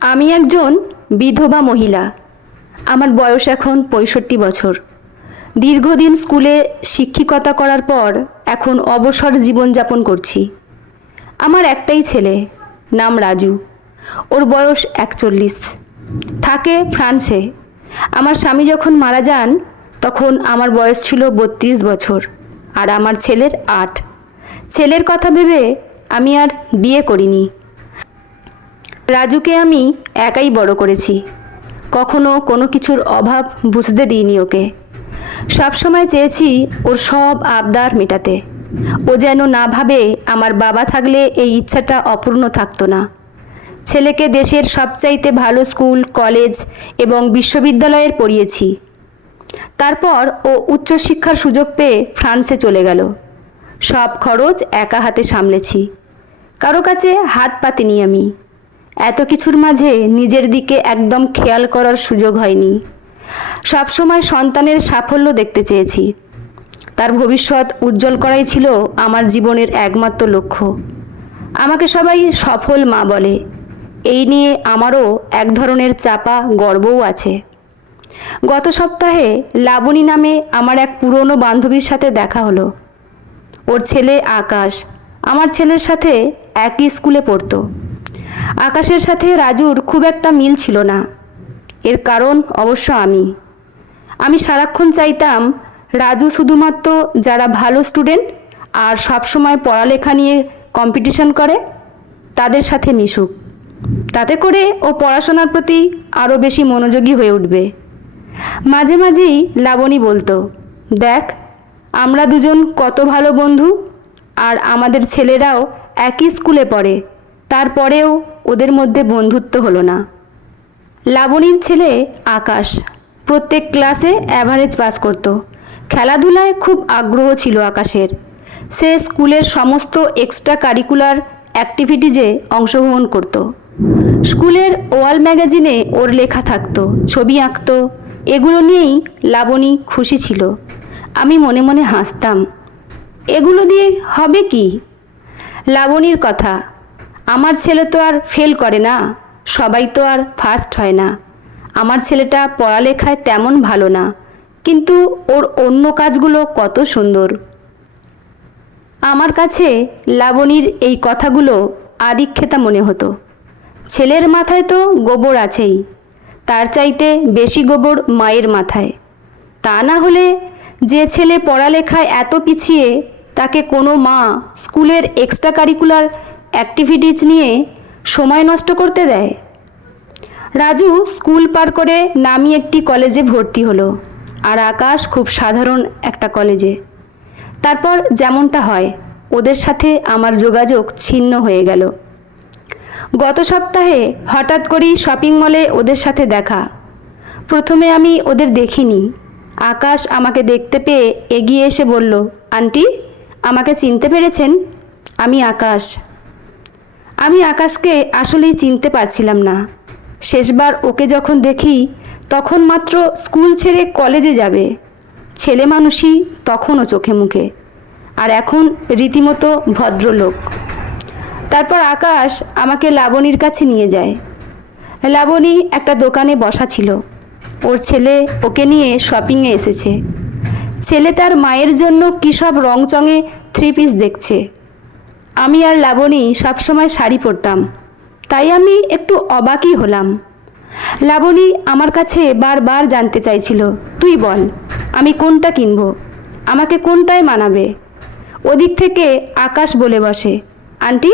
আমি একজন বিধবা মহিলা। আমার বয়স এখন পঁয়ষট্টি বছর। দীর্ঘদিন স্কুলে শিক্ষিকতা করার পর এখন অবসর জীবনযাপন করছি। আমার একটাই ছেলে, নাম রাজু। ওর বয়স একচল্লিশ। থাকে ফ্রান্সে। আমার স্বামী যখন মারা যান, তখন আমার বয়স ছিল বত্রিশ বছর আর আমার ছেলের আট। ছেলের কথা ভেবে আমি আর বিয়ে করিনি। রাজুকে আমি একাই বড় করেছি। কখনো কোনো কিছুর অভাব বুঝতে দিইনি ওকে। সবসময় চেয়েছি ওর সব আবদার মেটাতে। ও যেন না ভাবে আমার বাবা থাকলে এই ইচ্ছাটা অপূর্ণ থাকতো না। ছেলেকে দেশের সবচাইতে ভালো স্কুল, কলেজ এবং বিশ্ববিদ্যালয়ের পড়িয়েছি। তারপর ও উচ্চশিক্ষার সুযোগ পেয়ে ফ্রান্সে চলে গেল। সব খরচ একা হাতে সামলেছি। কারও কাছে হাত পাতিনি আমি। এত কিছুর মাঝে নিজের দিকে একদম খেয়াল করার সুযোগ হয়নি। সবসময় সন্তানের সাফল্য দেখতে চেয়েছি। তার ভবিষ্যৎ উজ্জ্বল করাই ছিল আমার জীবনের একমাত্র লক্ষ্য। আমাকে সবাই সফল মা বলে। এই নিয়ে আমারও এক ধরনের চাপা গর্বও আছে। গত সপ্তাহে লাবণী নামে আমার এক পুরনো বান্ধবীর সাথে দেখা হলো। ওর ছেলে আকাশ, আমার ছেলের সাথে একই স্কুলে পড়তো। আকাশের সাথে রাজুর খুব একটা মিল ছিল না। এর কারণ অবশ্য আমি। আমি সারাক্ষণ চাইতাম রাজু শুধুমাত্র যারা ভালো স্টুডেন্ট আর সবসময় পড়ালেখা নিয়ে কম্পিটিশন করে, তাদের সাথে মিশুক। তাতে করে ও পড়াশোনার প্রতি আরও বেশি মনোযোগী হয়ে উঠবে। মাঝে মাঝেই লাবণী বলতো, দেখ, আমরা দুজন কত ভালো বন্ধু আর আমাদের ছেলেরাও একই স্কুলে পড়ে, তারপরেও ওদের মধ্যে বন্ধুত্ব হলো না। লাবণীর ছেলে আকাশ প্রত্যেক ক্লাসে অ্যাভারেজ পাস করত। খেলাধুলায় খুব আগ্রহ ছিল আকাশের। সে স্কুলের সমস্ত এক্সট্রা কারিকুলার অ্যাক্টিভিটিজে অংশগ্রহণ করত। স্কুলের ওয়াল ম্যাগাজিনে ওর লেখা থাকতো, ছবি আঁকতো। এগুলো নিয়েই লাবণী খুশি ছিল। আমি মনে মনে হাসতাম। এগুলো দিয়ে হবে কি? লাবণীর কথা আমার ছেলে তো আর ফেল করে না। সবাই তো আর ফার্স্ট হয় না। আমার ছেলেটা পড়ালেখায় তেমন ভালো না। কিন্তু ওর অন্য কাজগুলো কত সুন্দর। আমার কাছে লাবণীর এই কথাগুলো আদিক্ষেতা মনে হতো। ছেলের মাথায় তো গোবর আছেই। তার চাইতে বেশি গোবর মায়ের মাথায়। তা না হলে যে ছেলে পড়ালেখায় এত পিছিয়ে, তাকে কোনো মা স্কুলের এক্সট্রা কারিকুলার অ্যাক্টিভিটিজ নিয়ে সময় নষ্ট করতে দেয়। রাজু স্কুল পার করে নামি একটি কলেজে ভর্তি হলো আর আকাশ খুব সাধারণ একটা কলেজে। তারপর যেমনটা হয়, ওদের সাথে আমার যোগাযোগ ছিন্ন হয়ে গেল। গত সপ্তাহে হঠাৎ করেই শপিং মলে ওদের সাথে দেখা। প্রথমে আমি ওদের দেখিনি। আকাশ আমাকে দেখতে পেয়ে এগিয়ে এসে বলল, আন্টি, আমাকে চিনতে পেরেছেন? আমি আকাশ। আমি আকাশকে আসলেই চিনতে পারছিলাম না। শেষবার ওকে যখন দেখি, তখন মাত্র স্কুল ছেড়ে কলেজে যাবে। ছেলে মানুষই তখনও চোখে মুখে। আর এখন রীতিমতো ভদ্রলোক। তারপর আকাশ আমাকে লাবণীর কাছে নিয়ে যায়। লাবণী একটা দোকানে বসা ছিল। ওর ছেলে ওকে নিয়ে শপিংয়ে এসেছে। ছেলে তার মায়ের জন্য কী সব রংচঙে থ্রি পিস দেখছে। আমি আর লাবণী সবসময় শাড়ি পরতাম। তাই আমি একটু অবাকই হলাম। লাবণী আমার কাছে বারবার জানতে চাইছিল, তুই বল, আমি কোনটা কিনবো? আমাকে কোনটায় মানাবে? ওদিক থেকে আকাশ বলে বসে, আন্টি,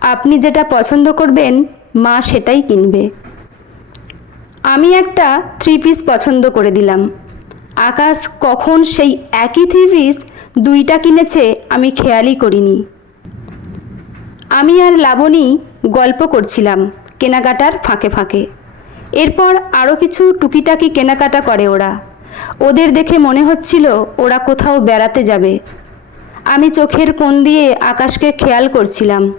আপনি যেটা পছন্দ করবেন, মা সেটাই কিনবে। আমি একটা থ্রি পিস পছন্দ করে দিলাম। আকাশ কখন সেই একই থ্রি পিস, দুইটা কিনেছে আমি খেয়ালই করিনি। আমি আর লাবণী গল্প করছিলাম কেনাকাটার ফাঁকে ফাঁকে। এরপর আরও কিছু টুকিটাকি কেনাকাটা করে ওরা। ওদের দেখে মনে হচ্ছিল ওরা কোথাও বেড়াতে যাবে। আমি চোখের কোণ দিয়ে আকাশকে খেয়াল করছিলাম।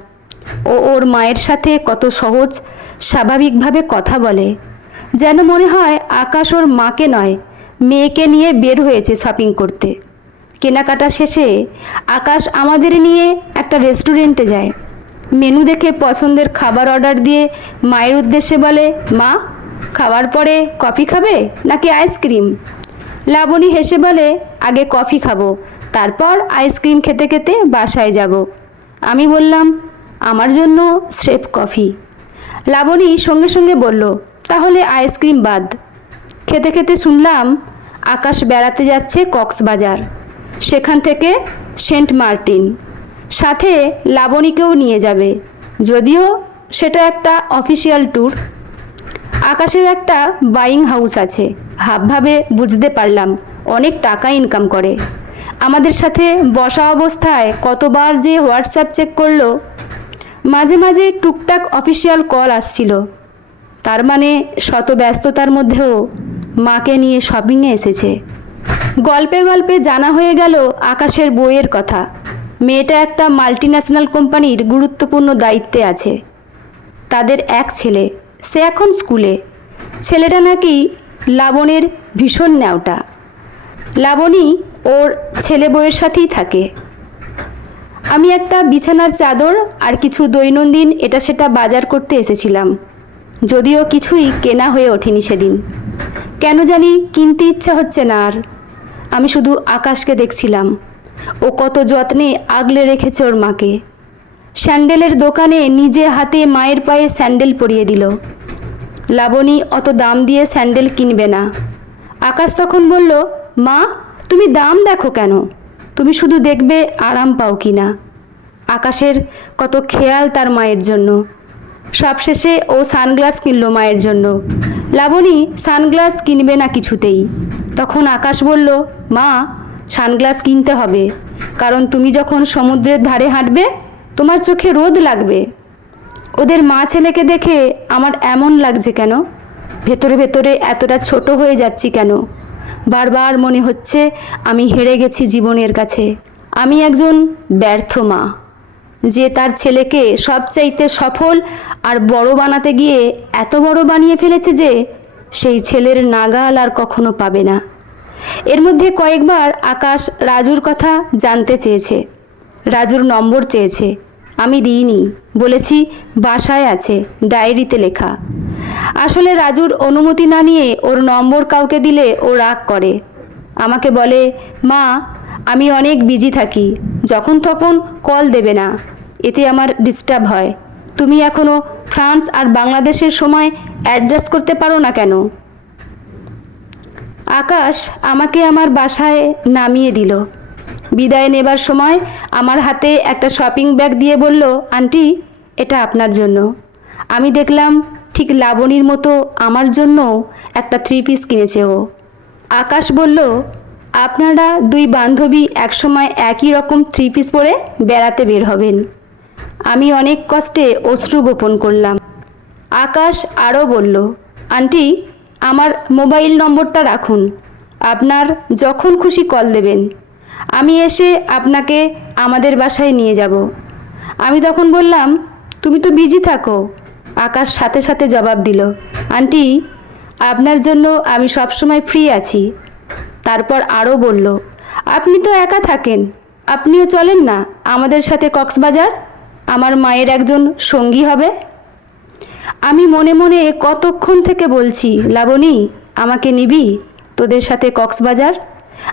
ও ওর মায়ের সাথে কত সহজ, স্বাভাবিকভাবে কথা বলে। যেন মনে হয় আকাশ ওর মাকে নয়, মেয়েকে নিয়ে বের হয়েছে শপিং করতে। কেনাকাটা শেষে আকাশ আমাদের নিয়ে একটা রেস্টুরেন্টে যায়। মেনু দেখে পছন্দের খাবার অর্ডার দিয়ে মায়ের উদ্দেশ্যে বলে, মা, খাওয়ার পরে কফি খাবে নাকি আইসক্রিম? লাবণী হেসে বলে, আগে কফি খাব, তারপর আইসক্রিম খেতে খেতে বাসায় যাব। আমি বললাম, আমার জন্য স্রেফ কফি। লাবণী সঙ্গে সঙ্গে বলল, তাহলে আইসক্রিম বাদ। খেতে খেতে শুনলাম, আকাশ বেড়াতে যাচ্ছে কক্সবাজার, সেখান থেকে সেন্ট মার্টিন। সাথে লাবণীকেও নিয়ে যাবে। যদিও সেটা একটা অফিসিয়াল ট্যুর। আকাশের একটা বাইং হাউস আছে। হাবভাবে বুঝতে পারলাম, অনেক টাকা ইনকাম করে। আমাদের সাথে বসা অবস্থায় কতবার যে হোয়াটসঅ্যাপ চেক করল, মাঝে মাঝে টুকটাক অফিসিয়াল কল আসছিল। তার মানে শত ব্যস্ততার মধ্যেও মাকে নিয়ে শপিংয়ে এসেছে। গল্পে গল্পে জানা হয়ে গেল আকাশের বইয়ের কথা। মেয়েটা একটা মাল্টিন্যাশনাল কোম্পানির গুরুত্বপূর্ণ দায়িত্বে আছে। তাদের এক ছেলে, সে এখন স্কুলে। ছেলেটা নাকি লাবণের ভীষণ ন্যাওটা। লাবণী ওর ছেলে বউয়ের সাথেই থাকে। আমি একটা বিছানার চাদর আর কিছু দৈনন্দিন এটা সেটা বাজার করতে এসেছিলাম। যদিও কিছুই কেনা হয়ে ওঠেনি সেদিন। কেন জানি কিনতে ইচ্ছা হচ্ছে না আর। আমি শুধু আকাশকে দেখছিলাম। ও কত যত্নে আগলে রেখেছে ওর মাকে। স্যান্ডেলের দোকানে নিজে হাতে মায়ের পায়ে স্যান্ডেল পরিয়ে দিল। লাবণী অত দাম দিয়ে স্যান্ডেল কিনবে না। আকাশ তখন বলল, মা, তুমি দাম দেখো কেন? তুমি শুধু দেখবে আরাম পাও কি না। আকাশের কত খেয়াল তার মায়ের জন্য। সবশেষে ও সানগ্লাস কিনল মায়ের জন্য। লাবণী সানগ্লাস কিনবে না কিছুতেই। তখন আকাশ বলল, মা সানগ্লাস কিনতে হবে। কারণ তুমি যখন সমুদ্রের ধারে হাঁটবে, তোমার চোখে রোদ লাগবে। ওদের মা ছেলেকে দেখে আমার এমন লাগছে কেন? ভেতরে ভেতরে এতটা ছোট হয়ে যাচ্ছি কেন? বারবার মনে হচ্ছে আমি হেরে গেছি জীবনের কাছে। আমি একজন ব্যর্থ মা, যে তার ছেলেকে সবচাইতে সফল আর বড় বানাতে গিয়ে এত বড় বানিয়ে ফেলেছে যে সেই ছেলের নাগাল আর কখনো পাবে না। এর মধ্যে কয়েকবার আকাশ রাজুর কথা জানতে চেয়েছে। রাজুর নম্বর চেয়েছে। আমি দিইনি। বলেছি, বাসায় আছে, ডায়েরিতে লেখা। আসলে রাজুর অনুমতি না নিয়ে ওর নম্বর কাউকে দিলে ও রাগ করে। আমাকে বলে, মা, আমি অনেক বিজি থাকি। যখন তখন কল দেবে না। এতে আমার ডিস্টার্ব হয়। তুমি এখনও ফ্রান্স আর বাংলাদেশের সময় অ্যাডজাস্ট করতে পারো না কেন? আকাশ আমাকে আমার বাসায় নামিয়ে দিল। বিদায় নেবার সময় আমার হাতে একটা শপিং ব্যাগ দিয়ে বলল, আন্টি, এটা আপনার জন্য। আমি দেখলাম ঠিক লাবণীর মতো আমার জন্য একটা থ্রি পিস কিনেছে ও। আকাশ বলল, আপনারা দুই বান্ধবী একসময় একই রকম থ্রি পিস পরে বেড়াতে বের হবেন। আমি অনেক কষ্টে অশ্রু গোপন করলাম। আকাশ আরও বলল, আন্টি আমার মোবাইল নম্বরটা রাখুন। আপনার যখন খুশি কল দেবেন। আমি এসে আপনাকে আমাদের বাসায় নিয়ে যাব। আমি তখন বললাম, তুমি তো বিজি থাকো। আকাশ সাথে সাথে জবাব দিল, আন্টি, আপনার জন্য আমি সবসময় ফ্রি আছি। তারপর আরও বলল, আপনি তো একা থাকেন। আপনিও চলেন না। আমাদের সাথে কক্সবাজার। আমার মায়ের একজন সঙ্গী হবে। আমি মনে মনে কতক্ষণ থেকে বলছি, লাবণী, আমাকে নিবি? তোদের সাথে কক্সবাজার?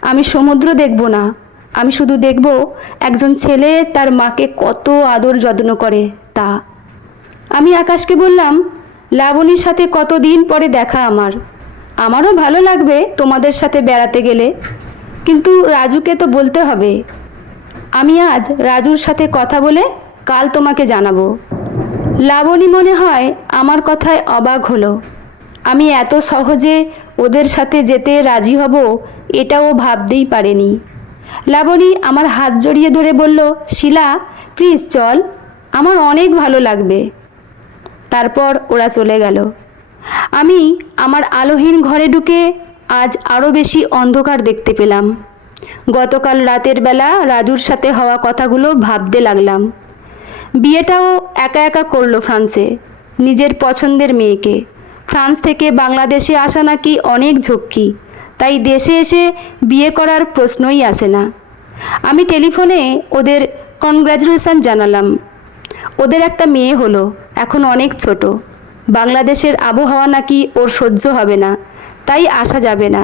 আমি সমুদ্র দেখব না। আমি শুধু দেখব একজন ছেলে তার মাকে কত আদর যত্ন করে, তা। আমি আকাশকে বললাম, লাবণীর সাথে কতদিন পরে দেখা আমার? আমারও ভালো লাগবে তোমাদের সাথে বেড়াতে গেলে। কিন্তু রাজুকে তো বলতে হবে। আমি আজ রাজুর সাথে কথা বলে কাল তোমাকে জানাব। লাবণী মনে হয় আমার কথায় অবাক হলো। আমি এত সহজে ওদের সাথে যেতে রাজি হব, এটাও ভাবতেই পারেনি। লাবণী আমার হাত জড়িয়ে ধরে বলল, শিলা প্লিজ চল, আমার অনেক ভালো লাগবে। তারপর ওরা চলে গেল। আমি আমার আলোহীন ঘরে ঢুকে আজ আরও বেশি অন্ধকার দেখতে পেলাম। গতকাল রাতের বেলা রাজুর সাথে হওয়া কথাগুলো ভাবতে লাগলাম। বিয়েটাও একা একা করল ফ্রান্সে, নিজের পছন্দের মেয়েকে। ফ্রান্স থেকে বাংলাদেশে আসা নাকি অনেক ঝক্কি, তাই দেশে এসে বিয়ে করার প্রশ্নই আসে না। আমি টেলিফোনে ওদের কনগ্র্যাচুলেশন জানালাম। ওদের একটা মেয়ে হলো, এখন অনেক ছোট। বাংলাদেশের আবহাওয়া নাকি ওর সহ্য হবে না, তাই আসা যাবে না।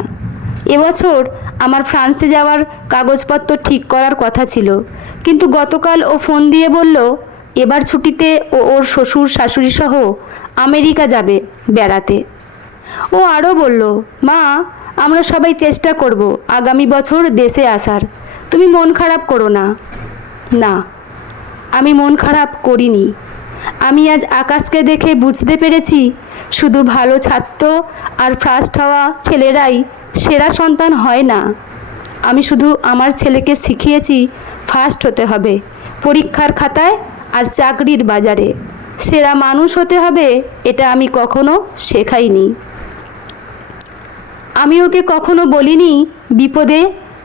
এবছর আমার ফ্রান্সে যাওয়ার কাগজপত্র ঠিক করার কথা ছিল, কিন্তু গতকাল ও ফোন দিয়ে বলল এবার ছুটিতে ও ওর শ্বশুর, শাশুড়ি সহ আমেরিকা যাবে বেড়াতে। ও আরও বলল, মা, আমরা সবাই চেষ্টা করব আগামী বছর দেশে আসার। তুমি মন খারাপ করো না। না, আমি মন খারাপ করিনি। আমি আজ আকাশকে দেখে বুঝতে পেরেছি শুধু ভালো ছাত্র আর ফার্স্ট হওয়া ছেলেরাই সেরা সন্তান হয় না। আমি শুধু আমার ছেলেকে শিখিয়েছি ফার্স্ট হতে হবে। পরীক্ষার খাতায় আর চাকরির বাজারে। সেরা মানুষ হতে হবে, এটা আমি কখনো শেখাইনি। আমি ওকে কখনো বলিনি, বিপদে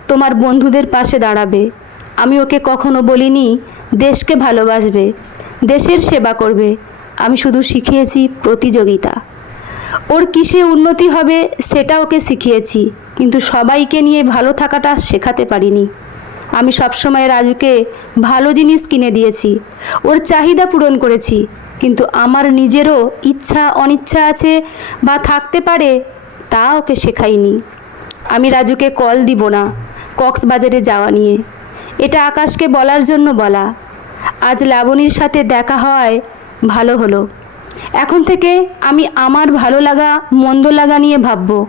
তোমার বন্ধুদের পাশে দাঁড়াবে। আমি ওকে কখনো বলিনি, দেশকে ভালোবাসবে, দেশের সেবা করবে। আমি শুধু শিখিয়েছি প্রতিযোগিতা। ওর কিসে উন্নতি হবে, সেটা ওকে শিখিয়েছি, কিন্তু সবাইকে নিয়ে ভালো থাকাটা শেখাতে পারিনি। আমি সবসময় রাজুকে ভালো জিনিস কিনে দিয়েছি। ওর চাহিদা পূরণ করেছি। কিন্তু আমার নিজেরও ইচ্ছা, অনিচ্ছা আছে বা থাকতে পারে, তা ওকে শেখাইনি। আমি রাজুকে কল দিব না, কক্সবাজারে যাওয়া নিয়ে। এটা আকাশকে বলার জন্য বলা। আজ লাবণীর সাথে দেখা হওয়ায় ভালো হলো। এখন থেকে আমি আমার ভালো লাগা, মন্দ লাগা নিয়ে ভাববো।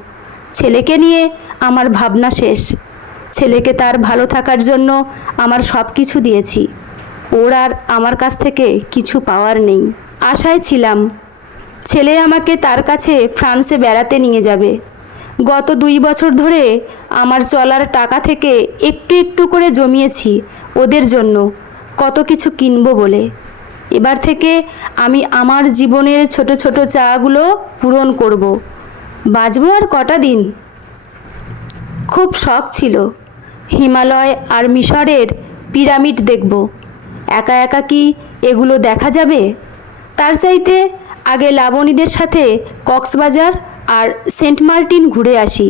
ছেলেকে নিয়ে আমার ভাবনা শেষ। ছেলেকে তার ভালো থাকার জন্য আমার সব কিছু দিয়েছি। ওর আর আমার কাছ থেকে কিছু পাওয়ার নেই। আশায় ছিলাম, ছেলে আমাকে তার কাছে ফ্রান্সে বেড়াতে নিয়ে যাবে। গত দুই বছর ধরে আমার চলার টাকা থেকে একটু একটু করে জমিয়েছি ওদের জন্য, কত কিছু কিনবো বলে। এবার থেকে আমি আমার জীবনের ছোট ছোট চাগুলো পূরণ করব। বাঁচবো আর কটা দিন? খুব শখ ছিল। হিমালয় আর মিশরের পিরামিড দেখব। একা একা কি এগুলো দেখা যাবে? তার চাইতে আগে লাবণীদের সাথে কক্সবাজার আর সেন্ট মার্টিন ঘুরে আসি,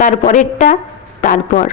তারপরেরটা তারপর।